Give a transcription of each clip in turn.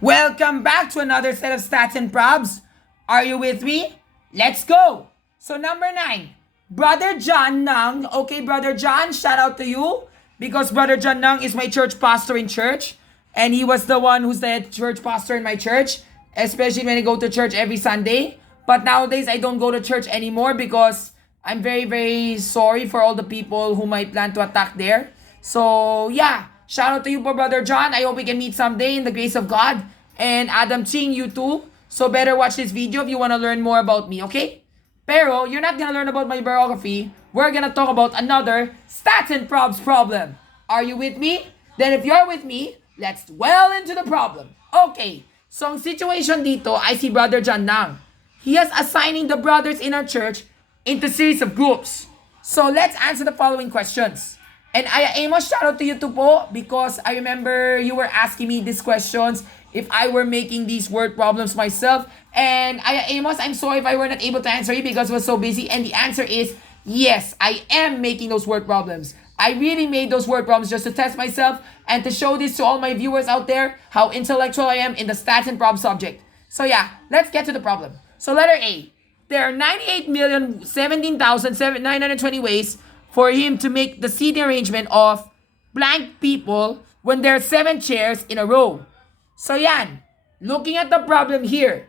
Welcome back to another set of stats and probs. Are you with me? Let's go! So number 9, Brother John Nang. Okay, Brother John, shout out to you because Brother John Nang is my church pastor in church. And he was the one who's the church pastor in my church, especially when I go to church every Sunday. But nowadays, I don't go to church anymore because I'm very, very sorry for all the people who might plan to attack there. So, yeah. Shout out to you, Brother John. I hope we can meet someday in the grace of God. And Adam Ching, you too. So better watch this video if you want to learn more about me, okay? Pero, you're not gonna learn about my biography. We're gonna talk about another stats and probs problem. Are you with me? Then if you're with me, let's dwell into the problem. Okay, so ang situation dito ay si Brother John Nang. He is assigning the brothers in our church into series of groups. So let's answer the following questions. And Aya Amos, shout out to you too po because I remember you were asking me these questions if I were making these word problems myself. And Aya Amos, I'm sorry if I were not able to answer you because I was so busy. And the answer is yes, I am making those word problems. I really made those word problems just to test myself and to show this to all my viewers out there how intellectual I am in the stats and prob subject. So yeah, let's get to the problem. So letter A, there are 98,017,920 ways for him to make the seating arrangement of blank people when there are 7 chairs in a row. So yan, looking at the problem here,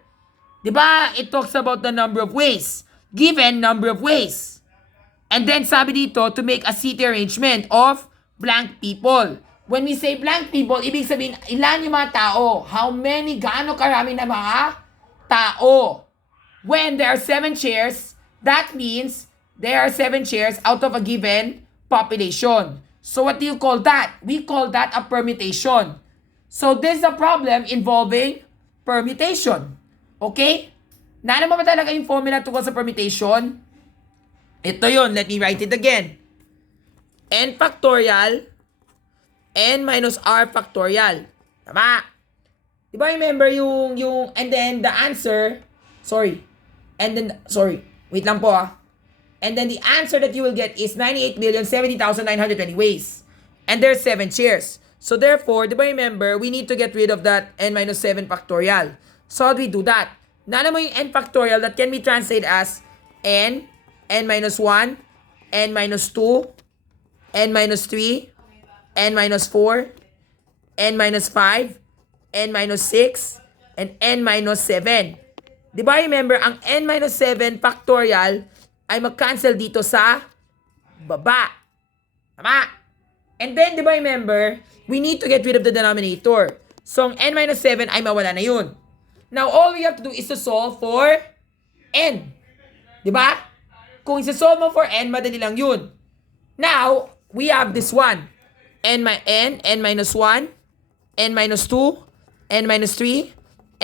diba, it talks about the number of ways, given number of ways. And then sabi dito, to make a seating arrangement of blank people. When we say blank people, ibig sabihin, ilan yung mga tao? How many, gaano karami na mga tao? When there are 7 chairs, that means there are 7 chairs out of a given population. So what do you call that? We call that a permutation. So this is a problem involving permutation. Okay? Naano mo ba talaga yung formula tungkol sa permutation? Ito yun. Let me write it again. N factorial, N minus R factorial. Tama? Diba remember yung and then the answer, wait lang po ah. And then the answer that you will get is 98,070,920 ways. And there's 7 chairs. So therefore, di ba remember, we need to get rid of that n minus 7 factorial. So how do we do that? Nana mo yung n factorial that can be translated as n minus 1, n minus 2, n minus 3, n minus 4, n minus 5, n minus 6, and n minus 7. Di ba remember, ang n minus 7 factorial ay mag-cancel dito sa baba. Tama? And then, di ba remember, we need to get rid of the denominator. So, ang n minus 7 ay mawala na yun. Now, all we have to do is to solve for n. Di ba? Kung isa-solve mo for n, madali lang yun. Now, we have this one. n minus 1, n minus 2, n minus 3,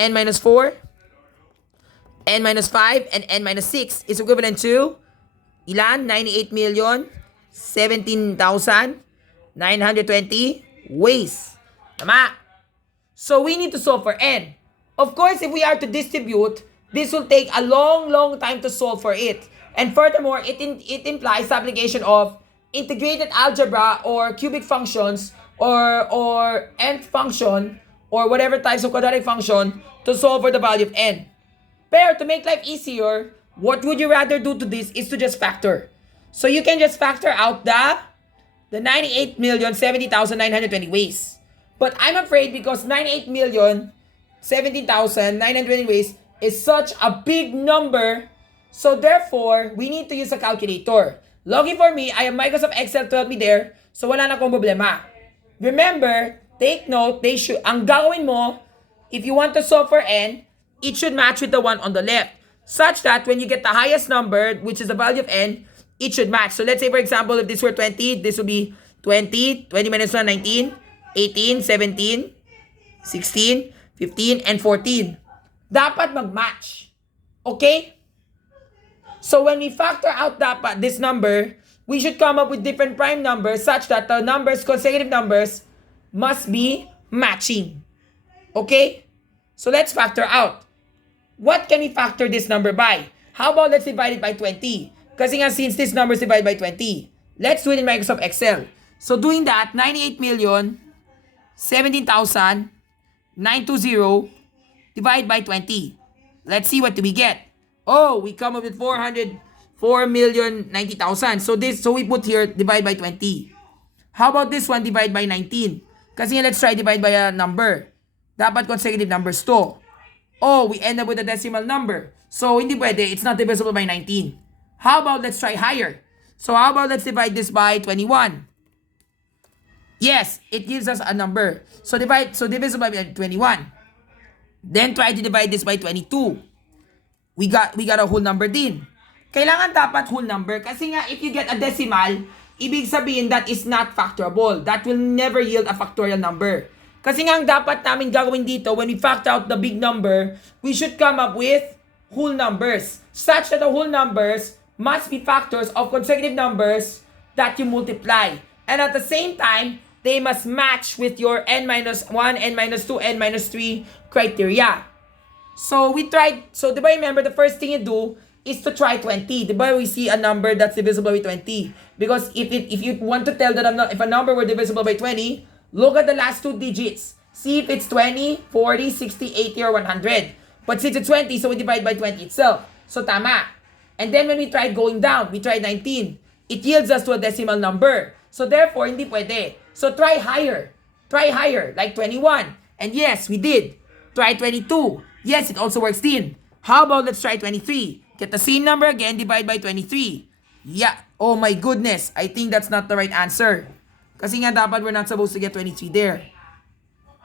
n minus 4, n minus 5, and n minus 6 is equivalent to ilan? 98,017,920 ways. Tama? So we need to solve for n. Of course, if we are to distribute, this will take a long, long time to solve for it. And furthermore, it implies the application of integrated algebra or cubic functions or nth function or whatever types of quadratic function to solve for the value of n. Pero to make life easier, what would you rather do to this is to just factor. So you can just factor out the 98,070,920 ways. But I'm afraid because 98,070,920 ways is such a big number, so therefore, we need to use a calculator. Lucky for me, I have Microsoft Excel to help me there, so wala na akong problema. Remember, take note, ang gagawin mo, if you want to solve for n, it should match with the one on the left, such that when you get the highest number, which is the value of n, it should match. So let's say, for example, if this were 20, this would be 20 minus 1, 19, 18, 17, 16, 15, and 14. Dapat mag-match. Okay? So when we factor out this number, we should come up with different prime numbers such that the consecutive numbers, must be matching. Okay? So let's factor out. What can we factor this number by? How about let's divide it by 20? Kasi nga since this number is divided by 20, let's do it in Microsoft Excel. So doing that, 98,017,920 920 divide by 20. Let's see what do we get. Oh, we come up with 4,090,000. So we put here divide by 20. How about this one divide by 19? Kasi let's try divide by a number. Dapat consecutive numbers to. Oh, we end up with a decimal number. So hindi pwede, it's not divisible by 19. How about let's try higher? So how about let's divide this by 21? Yes, it gives us a number. So divisible by 21. Then try to divide this by 22. We got a whole number din. Kailangan dapat whole number kasi nga if you get a decimal, ibig sabihin that is not factorable. That will never yield a factorial number. Kasi nga ang dapat namin gagawin dito when we factor out the big number, we should come up with whole numbers such that the whole numbers must be factors of consecutive numbers that you multiply. And at the same time, they must match with your n-1, n-2, n-3 criteria. So we tried, so diba remember the first thing you do is to try 20. Diba we see a number that's divisible by 20? Because if you want to tell that if a number were divisible by 20, look at the last two digits. See if it's 20, 40, 60, 80, or 100. But since it's 20, so we divide by 20 itself. So tama. And then when we tried going down, we tried 19. It yields us to a decimal number. So therefore, hindi pwede. So try higher. Try higher, like 21. And yes, we did. Try 22. Yes, it also works din. How about let's try 23. Get the same number again, divide by 23. Yeah. Oh my goodness. I think that's not the right answer. Kasi nga dapat we're not supposed to get 23 there.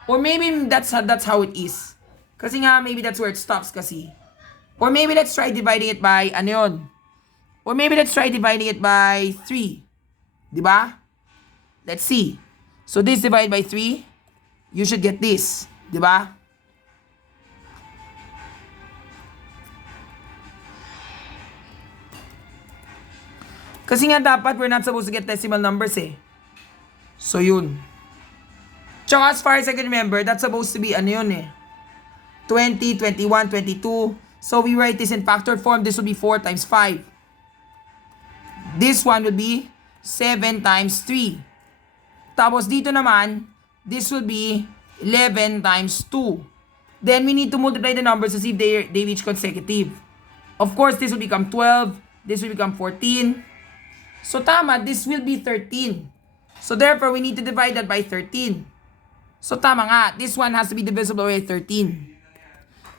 Or maybe that's how it is. Kasi nga maybe that's where it stops kasi. Or maybe let's try dividing it by ano yun? Or maybe let's try dividing it by 3. Diba? Let's see. So this divided by 3, you should get this. Diba? Kasi nga dapat we're not supposed to get decimal numbers eh. So yun. Tsaka as far as I can remember, that's supposed to be ano yun eh. 20, 21, 22. So we write this in factored form. This would be 4 times 5. This one would be 7 times 3. Tapos dito naman, this would be 11 times 2. Then we need to multiply the numbers to see if they reach consecutive. Of course, this will become 12. This will become 14. So tama, this will be 13. So therefore, we need to divide that by 13. So tama nga, this one has to be divisible by 13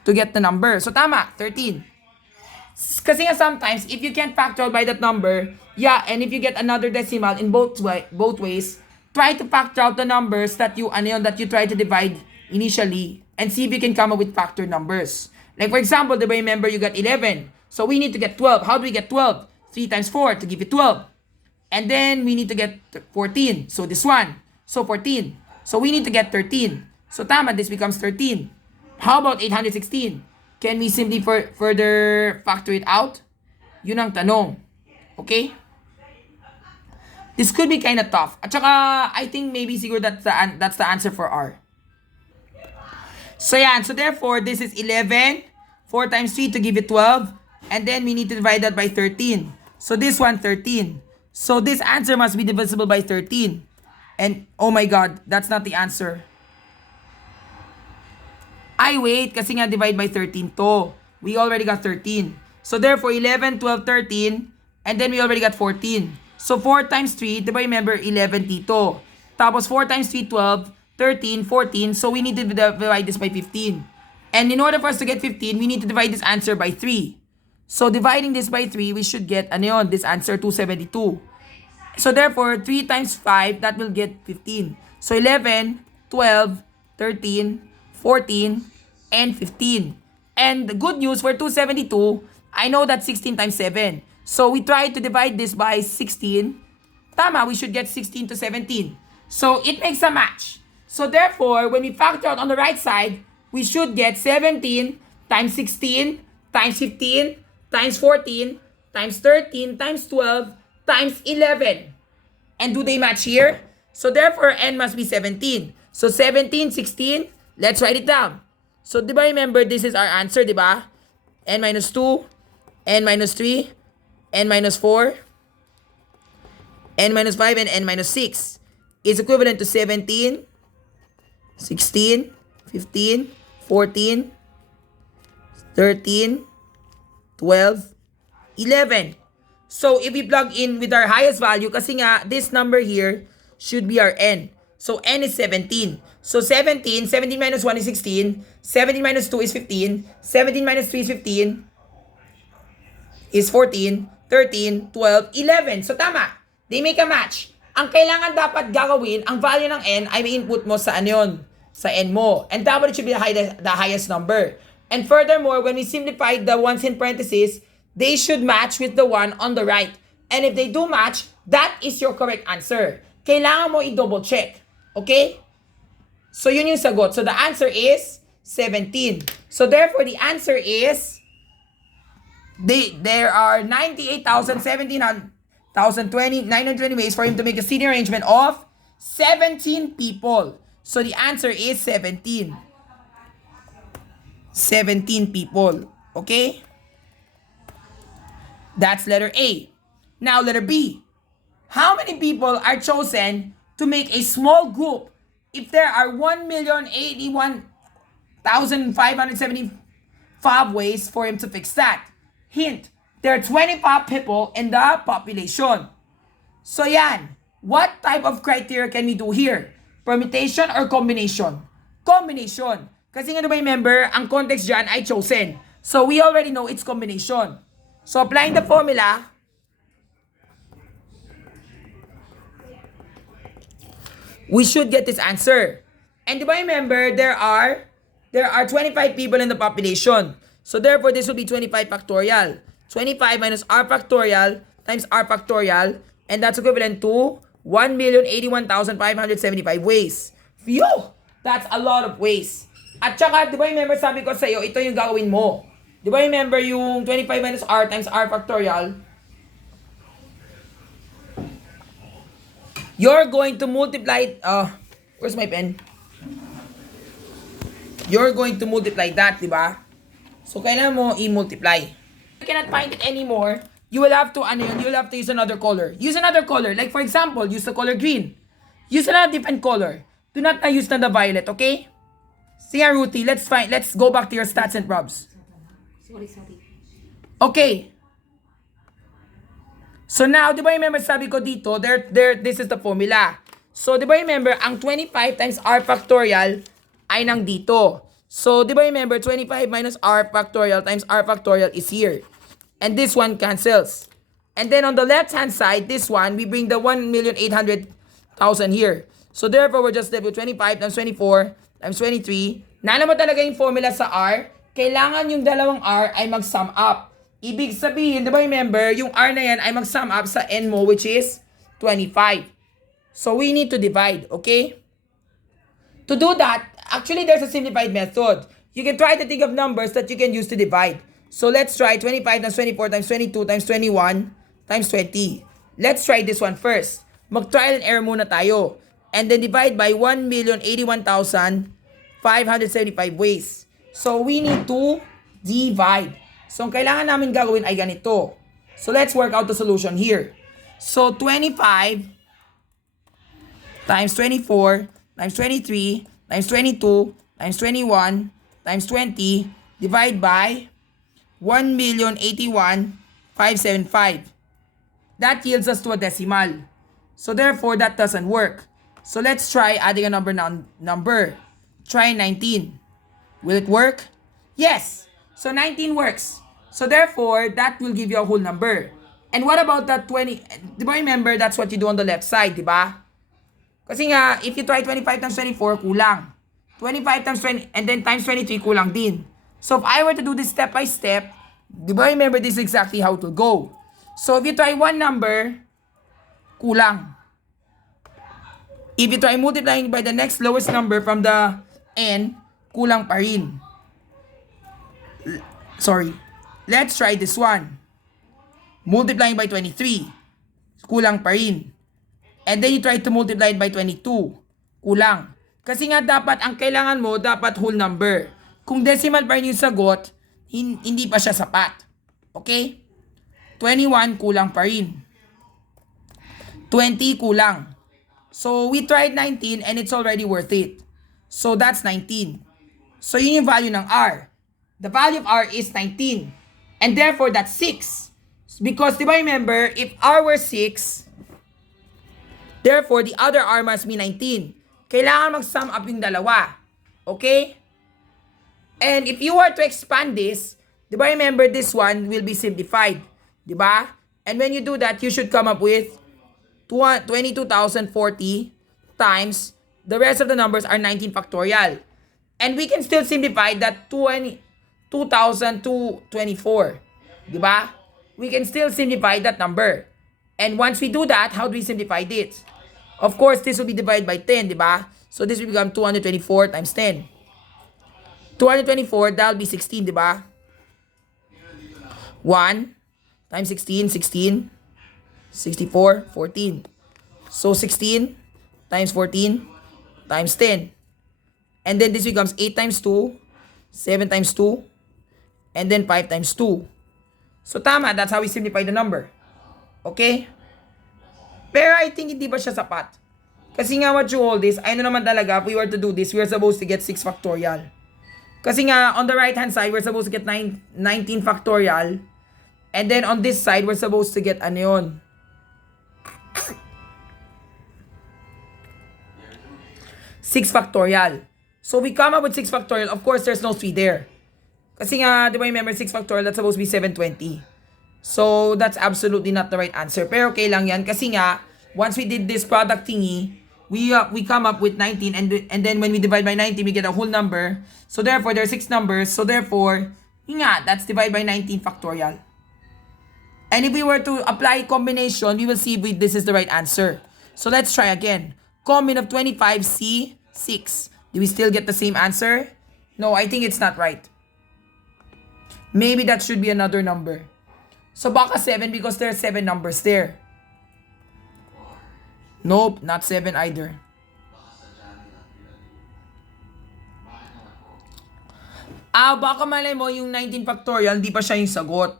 to get the number. So tama, 13. Kasi nga sometimes, if you can't factor by that number, yeah, and if you get another decimal in both ways, try to factor out the numbers that you try to divide initially and see if you can come up with factor numbers. Like for example, remember you got 11. So we need to get 12. How do we get 12? 3 times 4 to give you 12. And then we need to get 14. So this one. So 14. So we need to get 13. So tama, this becomes 13. How about 816? Can we simply further factor it out? Yun ang tanong. Okay? This could be kind of tough. At saka, I think maybe siguro that's the answer for R. So yan. So therefore, this is 11. 4 times 3 to give it 12. And then we need to divide that by 13. So this one, 13. So this answer must be divisible by 13. And, oh my God, that's not the answer. I wait, kasi nga divide by 13 to. We already got 13. So therefore, 11, 12, 13. And then we already got 14. So 4 times 3, diba remember, 11 dito. Tapos 4 times 3, 12, 13, 14. So we need to divide this by 15. And in order for us to get 15, we need to divide this answer by 3. So dividing this by 3, we should get, ano yun, this answer, 272. So therefore, 3 times 5, that will get 15. So 11, 12, 13, 14, and 15. And the good news for 272, I know that's 16 times 7. So we try to divide this by 16. Tama, we should get 16 to 17. So it makes a match. So therefore, when we factor out on the right side, we should get 17 times 16 times 15 times 14 times 13 times 12 times 11. And do they match here? So therefore, n must be 17. So 17, 16, let's write it down. So diba remember, this is our answer, diba? N minus 2, n minus 3, n minus 4, n minus 5, and n minus 6 is equivalent to 17, 16, 15, 14, 13, 12, 11. So, if we plug in with our highest value, kasi nga, this number here should be our n. So, n is 17. So, 17 minus 1 is 16, 17 minus 2 is 15, 17 minus 3 is 15, is 14, 13, 12, 11. So, tama. They make a match. Ang kailangan dapat gagawin, ang value ng n ay may input mo sa ano yun, sa n mo. And dapat it should be the highest number. And furthermore, when we simplify the ones in parentheses, they should match with the one on the right. And if they do match, that is your correct answer. Kailangan mo i-double check. Okay? So, yun yung sagot. So, the answer is 17. So, therefore, the answer is, there are 98,920 ways for him to make a seating arrangement of 17 people. So, the answer is 17. 17 people. Okay? That's letter A. Now, letter B. How many people are chosen to make a small group if there are 1,081,575 ways for him to fix that? Hint, there are 25 people in the population. So, yan. What type of criteria can we do here? Permutation or combination? Combination. Kasi nga, remember, ang context dyan ay chosen. So, we already know it's combination. So, applying the formula, we should get this answer. And do I remember, there are 25 people in the population. So, therefore, this will be 25 factorial. 25 minus r factorial times r factorial. And that's equivalent to 1,081,575 ways. Phew! That's a lot of ways. At saka, di ba remember, sabi ko sa iyo, ito yung gagawin mo. Di ba remember yung 25 minus r times r factorial? You're going to multiply, where's my pen? You're going to multiply that, di ba? So, kailangan mo i-multiply. If you cannot find it anymore, you will have to, you will have to use another color. Use another color. Like, for example, use the color green. Use another different color. Do not use the violet, okay? Sige, Ruthie, let's go back to your stats and probs. Sorry. Okay. So now, di ba remember sabi ko dito, this is the formula. So, di ba remember, ang 25 times r factorial ay nang dito. So, di ba remember, 25 minus r factorial times r factorial is here. And this one cancels. And then on the left-hand side, this one, we bring the 1,800,000 here. So, therefore, we're just left with 25 times 24 times 23. Nala mo talaga yung formula sa r. Kailangan yung dalawang r ay mag-sum up. Ibig sabihin, di ba remember, yung r na yan ay mag-sum up sa n mo, which is 25. So, we need to divide, okay? To do that, actually, there's a simplified method. You can try to think of numbers that you can use to divide. So, let's try 25 times 24 times 22 times 21 times 20. Let's try this one first. Mag-trial and error muna tayo. And then divide by 1,081,575 ways. So, we need to divide. So, ang kailangan namin gagawin ay ganito. So, let's work out the solution here. So, 25 times 24 times 23 times 22 times 21 times 20 divide by 1,081,575. That yields us to a decimal. So, therefore, that doesn't work. So, let's try adding a number. Try 19. Will it work? Yes. So, 19 works. So, therefore, that will give you a whole number. And what about that 20? Di ba remember, that's what you do on the left side, di ba? Kasi nga, if you try 25 times 24, kulang. 25 times 20, and then times 23, kulang din. So, if I were to do this step by step, di ba remember, this is exactly how it will go. So, if you try one number, kulang. If you try multiplying by the next lowest number from the n, kulang pa rin. Sorry. Let's try this one. Multiplying by 23. Kulang pa rin. And then you try to multiply it by 22. Kulang. Kasi nga dapat, ang kailangan mo, dapat whole number. Kung decimal pa rin yung sagot, hindi pa siya sapat. Okay? 21 kulang pa rin. 20 kulang. So, we tried 19 and it's already worth it. So, that's 19. So, yun yung value ng R. The value of R is 19. And therefore, that's 6. Because, di ba remember, if R were 6, therefore, the other R must be 19. Kailangan mag-sum up yung dalawa. Okay? And if you were to expand this, di ba remember, this one will be simplified. Di ba? And when you do that, you should come up with 22,040 times the rest of the numbers are 19 factorial. And we can still simplify that 2,024. Di ba? We can still simplify that number. And once we do that, how do we simplify this? Of course, this will be divided by 10, di ba? So this will become 224 times 10. 224, that will be 16, di ba? 1 times 16, 16. 64, 14. So 16 times 14 times 10. And then this becomes 8 times 2, 7 times 2, and then 5 times 2. So tama, that's how we simplify the number. Okay? Pero I think hindi ba siya sapat? Kasi nga what you hold this, I know naman talaga, if we were to do this, we are supposed to get 6 factorial. Kasi nga, on the right hand side, we're supposed to get 19 factorial. And then on this side, we're supposed to get ano yun? 6 factorial. So we come up with 6 factorial. Of course, there's no 3 there. Kasi nga, di ba remember, 6 factorial, that's supposed to be 720. So, that's absolutely not the right answer. Pero okay lang yan. Kasi nga, once we did this product thingy, we come up with 19. And then when we divide by 19, we get a whole number. So, therefore, there are 6 numbers. So, therefore, yun nga, that's divided by 19 factorial. And if we were to apply combination, we will see if this is the right answer. So, let's try again. Combine of 25C, 6. Do we still get the same answer? No, I think it's not right. Maybe that should be another number. So baka 7 because there are 7 numbers there. Nope, not 7 either. Baka malay mo yung 19 factorial, hindi pa siya yung sagot.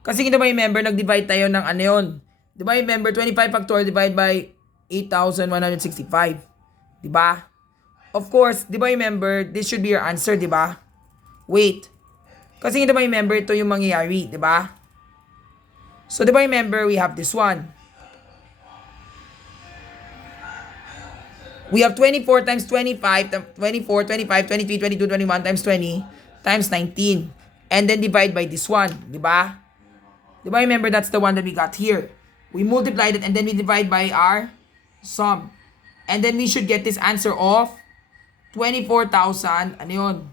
Kasi di ba remember, nag-divide tayo ng ano yun? Di ba remember, 25 factorial divided by 8,165. Di ba? Of course, di ba remember, this should be your answer, di ba? Wait. Kasi di ba remember, ito yung mangyayari, di ba? So, di ba remember, we have this one. We have 24 times 25, 24, 25, 23, 22, 21 times 20 times 19. And then divide by this one, di ba? Di ba remember, that's the one that we got here. We multiplied it and then we divide by our sum. And then we should get this answer of 24,000, ano yun?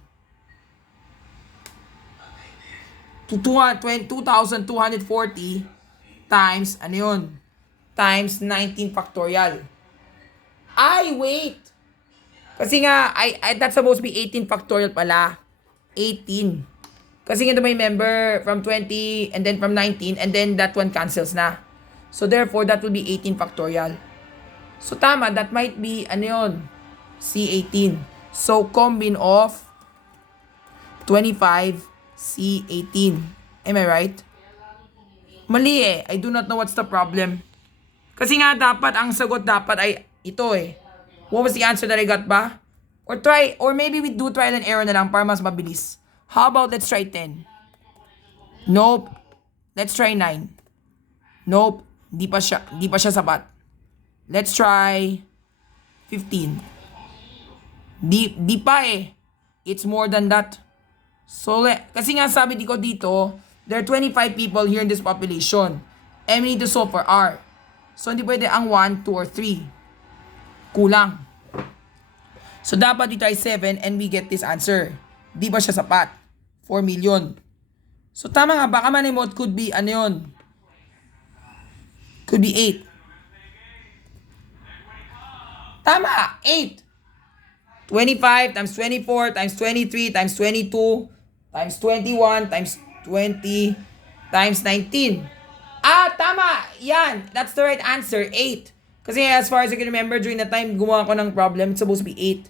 2,240 times, ano yun? Times 19 factorial. Ay, wait! Kasi nga, that's supposed to be 18 factorial pala. 18. Kasi nga may member from 20 and then from 19 and then that one cancels na. So therefore, that will be 18 factorial. So tama, that might be, ano yun? C18. So combine of 25 C18. Am I right? Mali eh. I do not know what's the problem. Kasi nga dapat, ang sagot dapat ay ito eh. What was the answer that I got ba? Or maybe we do trial and error na lang para mas mabilis. How about let's try 10? Nope. Let's try 9. Nope. Di pa siya sapat. Let's try 15. Di pa eh. It's more than that. So, kasi nga sabi ko dito, there are 25 people here in this population. And we need to solve for R. So, hindi pwede ang 1, 2, or 3. Kulang. So, dapat we try 7 and we get this answer. Di ba siya sapat? 4 million. So, tama nga. Baka manimot could be, ano yun? Could be 8. Tama! 8. 25 times 24 times 23 times 22 times 21 times 20 times 19. Tama! Yan! That's the right answer. 8. Kasi as far as I can remember, during the time gumawa ko ng problem, it's supposed to be 8.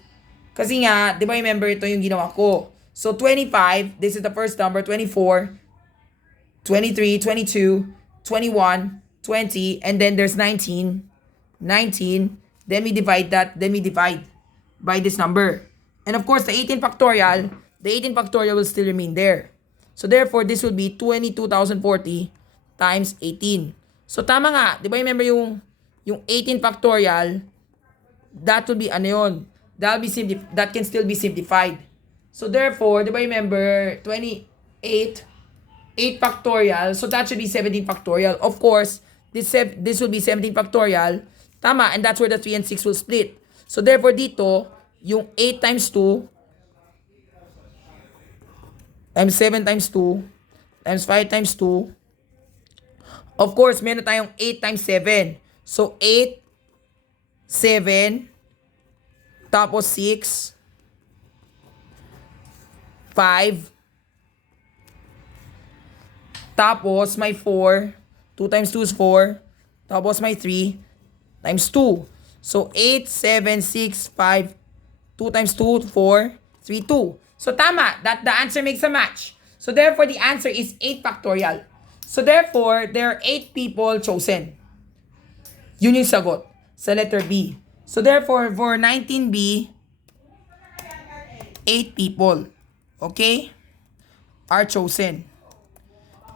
Kasi nga, di ba remember, ito yung ginawa ko. So, 25, this is the first number, 24, 23, 22, 21, 20, and then there's 19, then we divide that, then we divide by this number. And of course, the 18 factorial will still remain there. So therefore, this will be 22,040 times 18. So tama nga, di ba remember yung 18 factorial, that will be ano yun? That can still be simplified. So therefore, di ba remember, 28, 8 factorial, so that should be 17 factorial. Of course, this will be 17 factorial. Tama, and that's where the 3 and 6 will split. So therefore, dito, yung 8 times 2, times 7 times 2, times 5 times 2, of course, meron tayong 8 times 7. So 8, 7, tapos 6, 5, tapos may 4, 2 times 2 is 4, tapos may 3, times 2. So 8, 7, 6, 5, 2 times 2, 4, 3, 2. So tama, that the answer makes a match. So therefore, the answer is 8 factorial. So therefore, there are 8 people chosen. Yun yung sagot sa letter B. So therefore, for 19B, 8 people, okay, are chosen.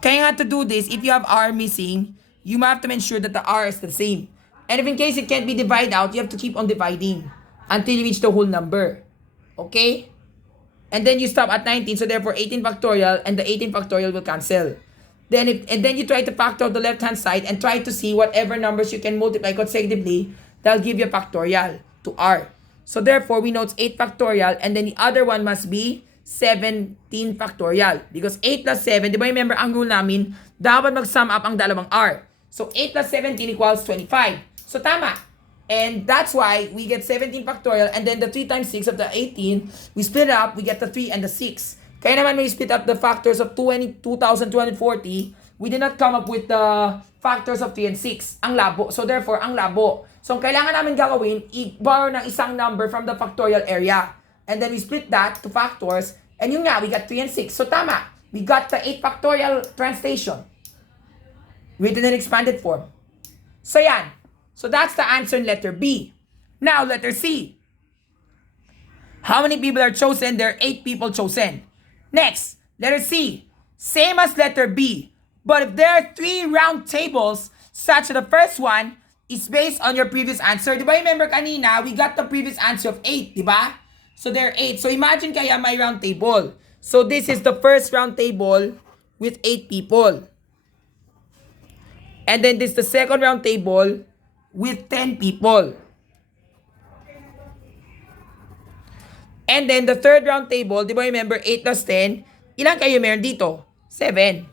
Kaya nga to do this, if you have R missing, you have to make sure that the R is the same. And if in case it can't be divided out, you have to keep on dividing until you reach the whole number. Okay? And then you stop at 19, so therefore 18 factorial, and the 18 factorial will cancel. Then you try to factor out the left-hand side and try to see whatever numbers you can multiply consecutively, that'll give you a factorial to R. So therefore, we know it's 8 factorial, and then the other one must be 17 factorial. Because 8 plus 7, di ba remember ang rule namin, dapat mag-sum up ang dalawang R. So 8 plus 17 equals 25. So tama. And that's why we get 17 factorial, and then the 3 times 6 of the 18, we split it up, we get the 3 and the 6. Kaya naman when we split up the factors of 22,240, we did not come up with the factors of 3 and 6. Ang labo. So therefore, ang labo. So ang kailangan namin gagawin, i-borrow ng isang number from the factorial area. And then we split that to factors, and yun nga, we got 3 and 6. So tama, we got the 8 factorial translation written in expanded form. So yan. So that's the answer in letter B. Now, letter C. How many people are chosen? There are 8 people chosen. Next, letter C. Same as letter B. But if there are 3 round tables, such that the first one is based on your previous answer. Di ba remember kanina, we got the previous answer of 8, di ba? So there are 8. So imagine kaya may round table. So this is the first round table with 8 people. And then this is the second round table with 10 people. And then the third round table, di ba remember 8 plus 10, ilan kayo meron dito? 7.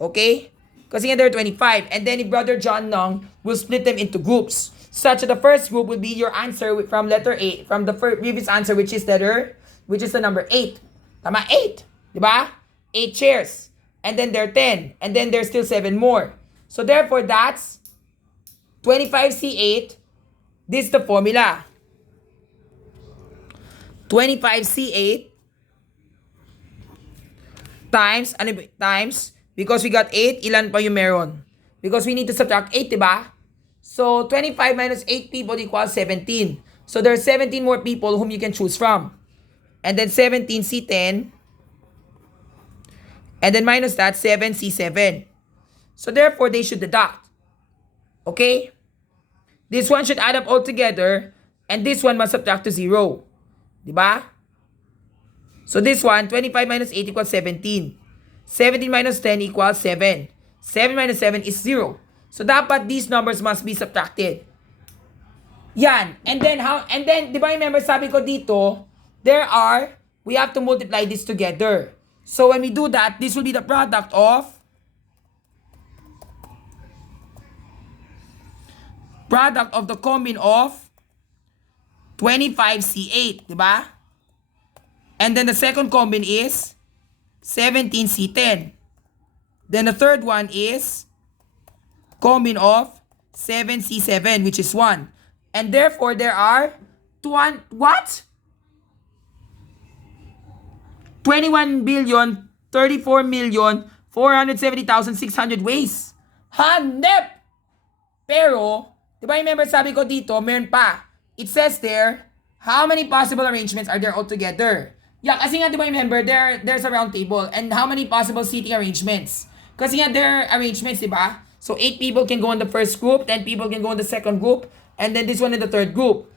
Okay? Kasi nga there are 25. And then if Brother John Nong will split them into groups. Such that the first group will be your answer from letter A, from the previous answer, which is the number 8. Tama? 8. Di ba? 8 chairs. And then there are 10. And then there's still 7 more. So therefore, that's 25C8. This is the formula. 25C8 times, because we got 8, ilan pa yung meron? Because we need to subtract 8, diba? So, 25 minus 8 people equals 17. So, there are 17 more people whom you can choose from. And then 17C10. And then minus that, 7C7. So, therefore, they should deduct. Okay? This one should add up all together. And this one must subtract to 0. Diba? So this one, 25 minus 8 equals 17. 17 minus 10 equals 7. 7 minus 7 is 0. So dapat these numbers must be subtracted. Yan. And then, di ba remember sabi ko dito, we have to multiply this together. So when we do that, this will be the product of the combine of 25C8, di ba? And then the second combine is 17C10. Then the third one is combine of 7C7, which is 1. And therefore, there are 21,034,470,600 ways. Hanep! Pero, di ba remember sabi ko dito, meron pa. It says there, How many possible arrangements are there altogether? Yeah, kasi nga, di ba, remember, there's a round table. And how many possible seating arrangements? Kasi nga, there are arrangements, di ba? So, 8 people can go in the first group, 10 people can go in the second group, and then this one in the third group.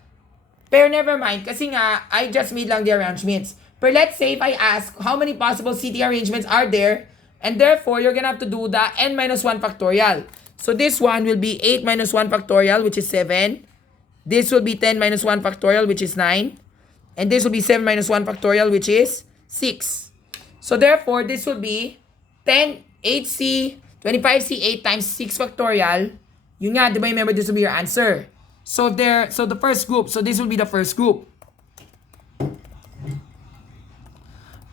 Pero never mind, kasi nga, I just made lang the arrangements. But let's say if I ask how many possible seating arrangements are there, and therefore, you're gonna have to do the n minus 1 factorial. So, this one will be 8 minus 1 factorial, which is 7. This will be 10 minus 1 factorial, which is 9. And this will be 7 minus 1 factorial, which is 6. So therefore, this will be 10, 8c, 25c, 8 times 6 factorial. Yun nga, di ba, remember, this will be your answer. So the first group. So this will be the first group.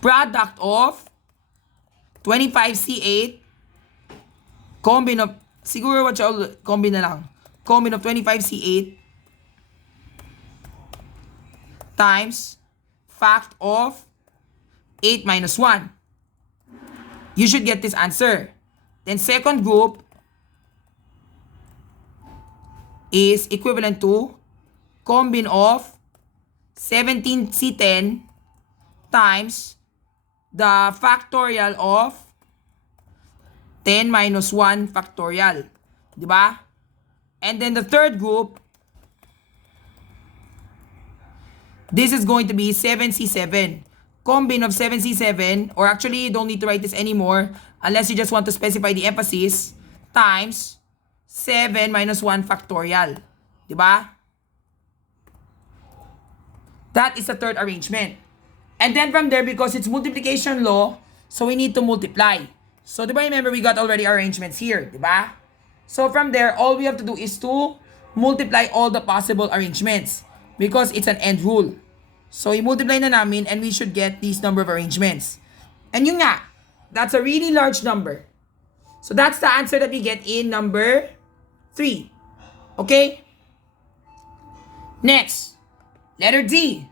Product of 25c8 combine of, siguro what you combine na lang. Combine of 25c8 times fact of 8 minus 1. You should get this answer. Then second group is equivalent to combine of 17c10 times the factorial of 10 minus 1 factorial. Diba? And then the third group, this is going to be 7c7. Combine of 7c7, or actually you don't need to write this anymore unless you just want to specify the emphasis, times 7 minus 1 factorial. Diba? That is the third arrangement. And then from there, because it's multiplication law, so we need to multiply. So diba, remember, we got already arrangements here. Diba? So from there, all we have to do is to multiply all the possible arrangements. Because it's an end rule. So, i-multiply na namin and we should get these number of arrangements. And yun nga, that's a really large number. So, that's the answer that we get in number 3. Okay? Next, letter D.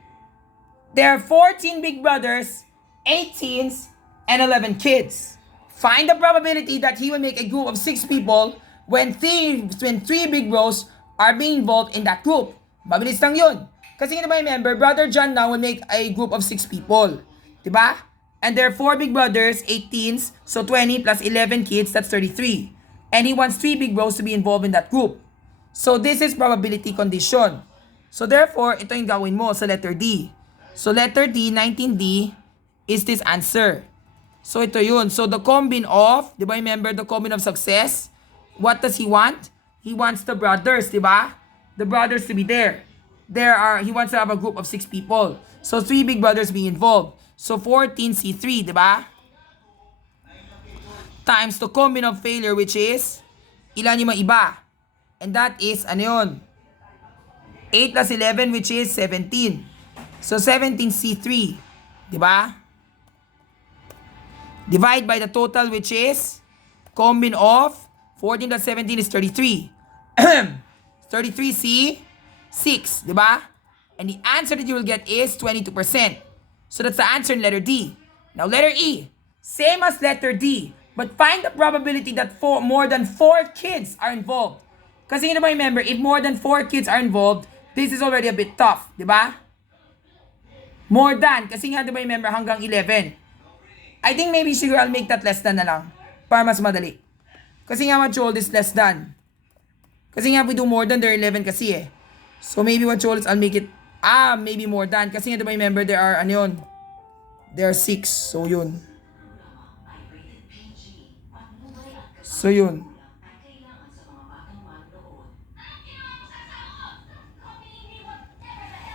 There are 14 big brothers, 8 teens, and 11 kids. Find the probability that he will make a group of 6 people when three big bros are being involved in that group. Mabilis lang yun. Kasi nga diba, remember, Brother John now will make a group of 6 people. Diba? And there are 4 big brothers, 8 teens, so 20 plus 11 kids, that's 33. And he wants 3 big bros to be involved in that group. So this is probability condition. So therefore, ito yung gawin mo sa letter D. So letter D, 19D, is this answer. So ito yun. So the combine of, diba, remember the combine of success? What does he want? He wants the brothers, diba? The brothers to be there. He wants to have a group of 6 people. So 3 big brothers being involved. So 14c3, diba? Times the combine of failure, which is, ilan yung mga iba? And that is, ano yun? 8 plus 11, which is 17. So 17c3, diba? Divide by the total, which is, combine of 14 plus 17 is 33. 33C6, diba? And the answer that you will get is 22%. So that's the answer in letter D. Now letter E, same as letter D, but find the probability that more than 4 kids are involved. Kasi you know, remember, if more than 4 kids are involved, this is already a bit tough, diba? More than, kasi nga diba, remember, hanggang 11. I think maybe siguro I'll make that less than na lang, para mas madali. Kasi nga what you hold is less than. Kasi nga, if we do more than, there are 11 kasi eh. So, maybe what you hold is, I'll make it, maybe more than. Kasi nga, diba, remember, there are, ano yun? There are 6. So, yun. So, yun.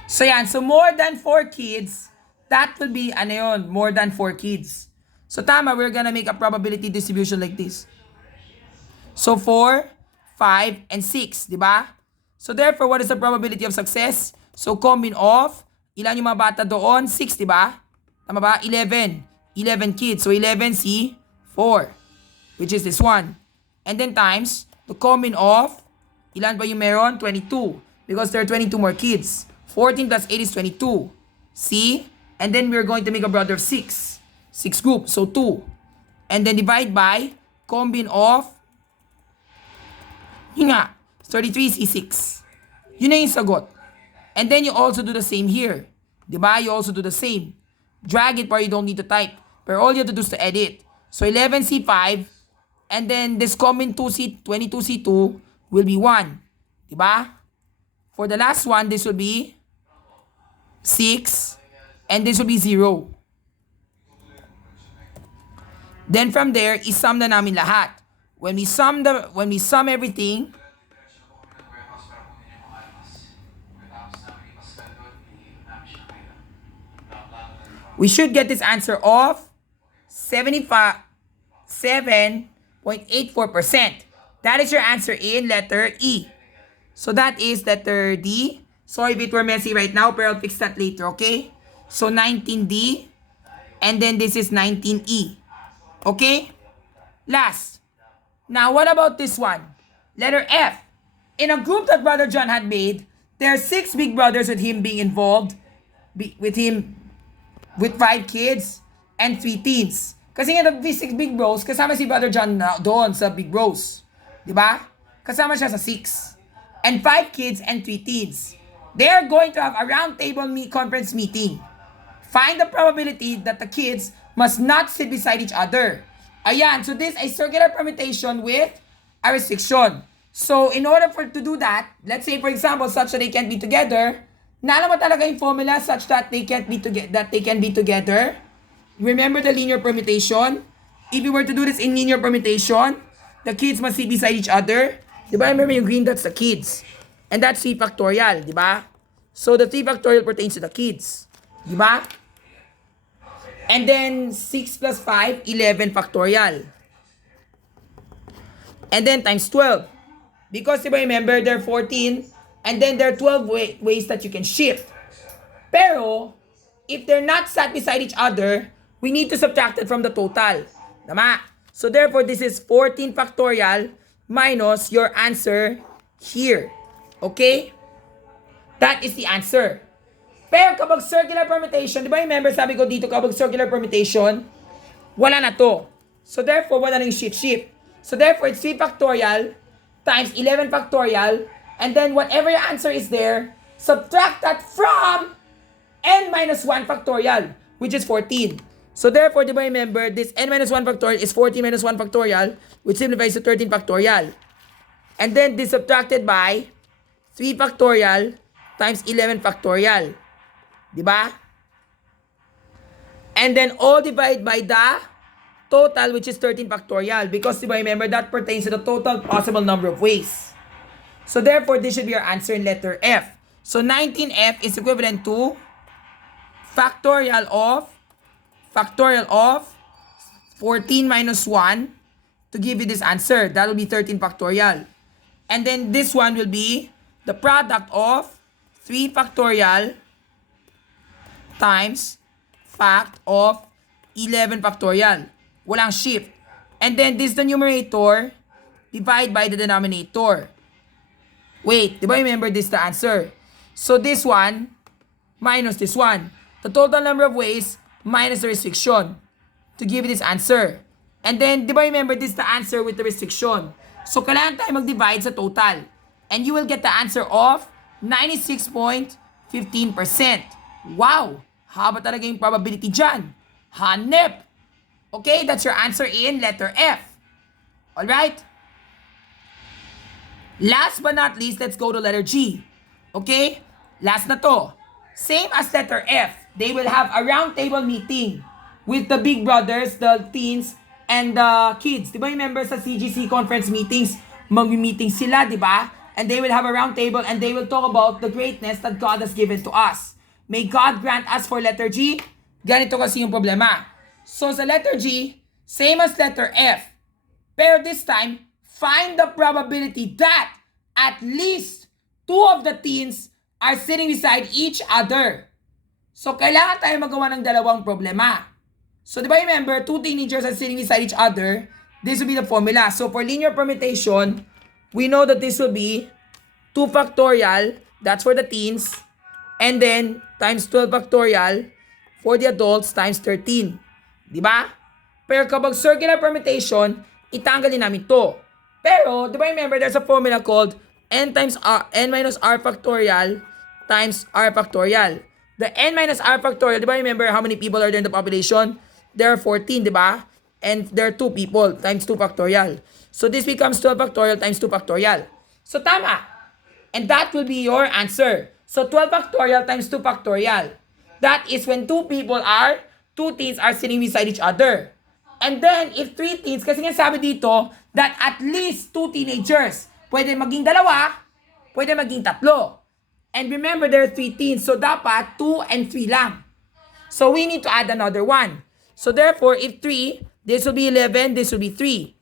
So, yan. So, more than 4 kids, that will be, ano yun? More than 4 kids. So, tama, we're gonna make a probability distribution like this. So, 4, 5, and 6, di ba? So, therefore, what is the probability of success? So, combine of, ilan yung mga bata doon? 6, di ba? Tama ba? 11. 11 kids. So, 11C, 4, which is this one. And then times, the combine of, ilan ba yung meron? 22. Because there are 22 more kids. 14 plus 8 is 22. See? And then we're going to make a brother of 6. 6 groups. So, 2. And then divide by, combine of, yun nga, 33C6. Yun na yung sagot. And then you also do the same here. Diba? You also do the same. Drag it where you don't need to type. But all you have to do is to edit. So 11C5, and then this common 22C2 will be 1. Diba? For the last one, this will be 6, and this will be 0. Then from there, isum na namin lahat. When we sum everything, we should get this answer of 7.84%. That is your answer in letter E. So that is letter D. Sorry if it were messy right now, but I'll fix that later, okay? So 19D, and then this is 19E. Okay? Last. Now, what about this one? Letter F. In a group that Brother John had made, there are 6 big brothers with him being involved, with 5 kids and 3 teens. Kasi nga the 6 big bros, kasama si Brother John doon sa big bros. Diba? Kasama siya sa 6. And 5 kids and 3 teens. They are going to have a roundtable conference meeting. Find the probability that the kids must not sit beside each other. Ayan, so this is a circular permutation with a restriction. So, in order to do that, let's say for example, such that they can't be together, nalaman talaga yung formula such that they can be together. Remember the linear permutation? If you were to do this in linear permutation, the kids must sit beside each other. Diba? Remember yung green, that's the kids. And that's 3 factorial, diba? So, the 3 factorial pertains to the kids. Diba? And then, 6 plus 5, 11 factorial. And then, times 12. Because, diba, remember, there are 14, and then there are 12 ways that you can shift. Pero, if they're not sat beside each other, we need to subtract it from the total. Tama? So, therefore, this is 14 factorial minus your answer here. Okay? That is the answer. Pero kapag circular permutation, di ba remember sabi ko dito kapag circular permutation, wala na to. So therefore, wala na yung shift. So therefore, it's 3 factorial times 11 factorial, and then whatever your answer is there, subtract that from n minus 1 factorial, which is 14. So therefore, di ba remember, this n minus 1 factorial is 14 minus 1 factorial, which simplifies to 13 factorial. And then this subtracted by 3 factorial times 11 factorial. Diba? And then all divided by the total, which is 13 factorial. Because, diba, remember, that pertains to the total possible number of ways. So, therefore, this should be our answer in letter F. So, 19F is equivalent to factorial of 14 minus 1 to give you this answer. That will be 13 factorial. And then this one will be the product of 3 factorial times fact of 11 factorial. Walang shift. And then this is the numerator divide by the denominator. Wait, di ba remember this the answer? So this one minus this one. The total number of ways minus the restriction to give this answer. And then, di ba remember this the answer with the restriction? So kailangan tayo mag-divide sa total. And you will get the answer of 96.15%. Wow! Haba talaga yung probability dyan. Hanep! Okay, that's your answer in letter F. Alright? Last but not least, let's go to letter G. Okay? Last na to. Same as letter F. They will have a round table meeting with the big brothers, the teens, and the kids. Diba remember sa CGC conference meetings, mag-meeting sila, diba? And they will have a round table and they will talk about the greatness that God has given to us. May God grant us for letter G. Ganito kasi yung problema. So sa letter G, same as letter F. Pero this time, find the probability that at least 2 of the teens are sitting beside each other. So kailangan tayo magawa ng dalawang problema. So di ba remember, 2 teenagers are sitting beside each other. This will be the formula. So for linear permutation, we know that this will be 2 factorial, that's for the teens, and then times 12 factorial for the adults times 13. Diba? Pero kapag circular permutation, itanggalin namin to. Pero, diba remember, there's a formula called n minus r factorial times r factorial. The n minus r factorial, di ba remember how many people are there in the population? There are 14, di ba? And there are 2 people times 2 factorial. So this becomes 12 factorial times 2 factorial. So tama. And that will be your answer. So 12 factorial times 2 factorial. That is when 2 teens are sitting beside each other. And then, if 3 teens, kasi nga sabi dito, that at least 2 teenagers, pwede maging 2, pwede maging 3. And remember, there are 3 teens, so dapat 2 and 3 lang. So we need to add another 1. So therefore, if 3, this will be 11, this will be 3.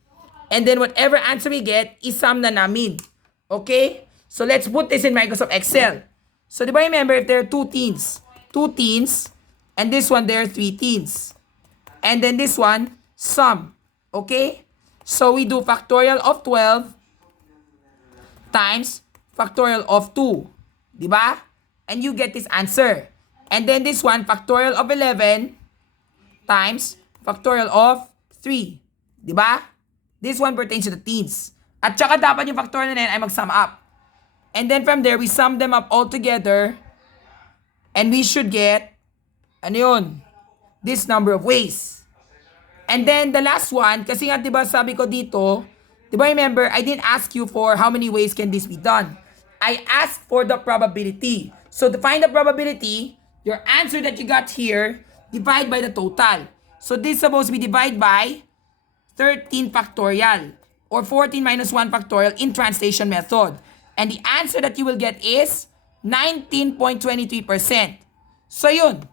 And then whatever answer we get, isum na namin. Okay? So let's put this in Microsoft Excel. So di ba remember, if there are 2 teens, and this one, there are 3 teens. And then this one, sum. Okay? So we do factorial of 12 times factorial of 2. Diba? And you get this answer. And then this one, factorial of 11 times factorial of 3. Diba? This one pertains to the teens. At saka dapat yung factorial na yan ay mag-sum up. And then from there, we sum them up all together. And we should get, ano yun? This number of ways. And then the last one, kasi nga diba sabi ko dito, diba remember, I didn't ask you for how many ways can this be done. I asked for the probability. So to find the probability, your answer that you got here, divide by the total. So this is supposed to be divided by 13 factorial or 14 minus 1 factorial in translation method. And the answer that you will get is 19.23%. So yun.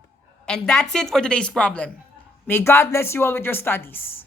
And that's it for today's problem. May God bless you all with your studies.